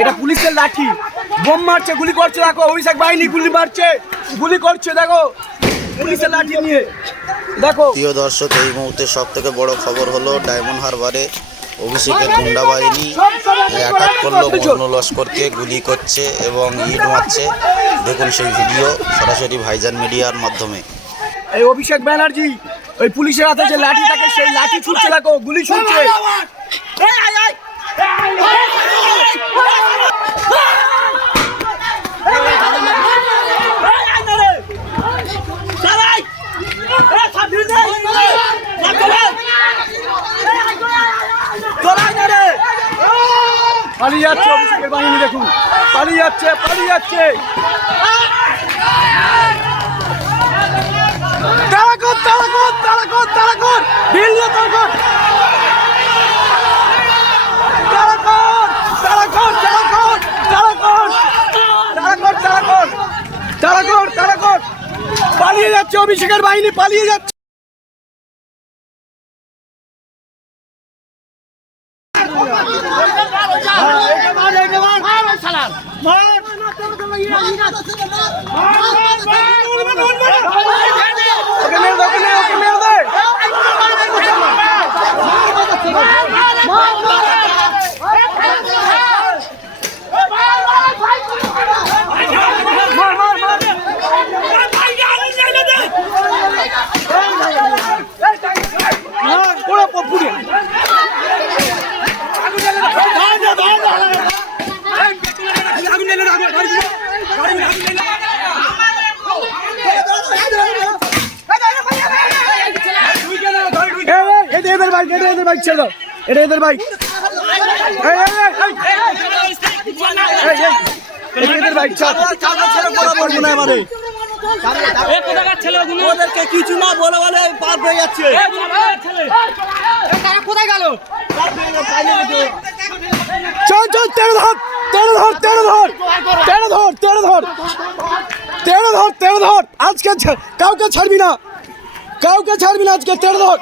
এটা পুলিশের লাঠি। বোম মারছে গুলি করছে দেখো অভিষেক বাহিনী গুলি মারছে গুলি করছে দেখো পুলিশের লাঠি নিয়ে। দেখো। প্রিয় দর্শক এই মুহূর্তে সব থেকে বড় খবর হলো ডায়মন্ড হারবারে অভিষেকের গুন্ডা বাহিনী অ্যাটাক করল বন্য লস্করকে গুলি করছে এবং ইট মারছে। দেখুন সেই ভিডিও সরাসরি ভাইজান মিডিয়ার মাধ্যমে। এই অভিষেক ব্যানার্জি ওই পুলিশের হাতে যে লাঠি থাকে সেই লাঠি ছুটছে দেখো গুলি ছুটছে। পালিয়ে যাচ্ছে অভিষেকের বাহিনী দেখুন। পালিয়ে যাচ্ছে পালিয়ে যাচ্ছে। অভিষেকের বাহিনী পালিয়ে যাচ্ছে দে ওকে মেরে ওকে মেরে দে মার মার মার মার পুরো পুড়ে এটা এদের বাইক এটা এদের বাইক ছেড়ে দাও এটা এদের বাইক এদের ছাড় কিছু না বলে বলে পার হয়ে যাচ্ছে। চল চল তেরো ধর তেরো ধর তেরো ধর। তেরো ধর তেরো ধর। তেরো ধর তেরো ধর। আজকে কাউকে ছাড়বি না। কাউকে ছাড়বি না আজকে তেরো ধর।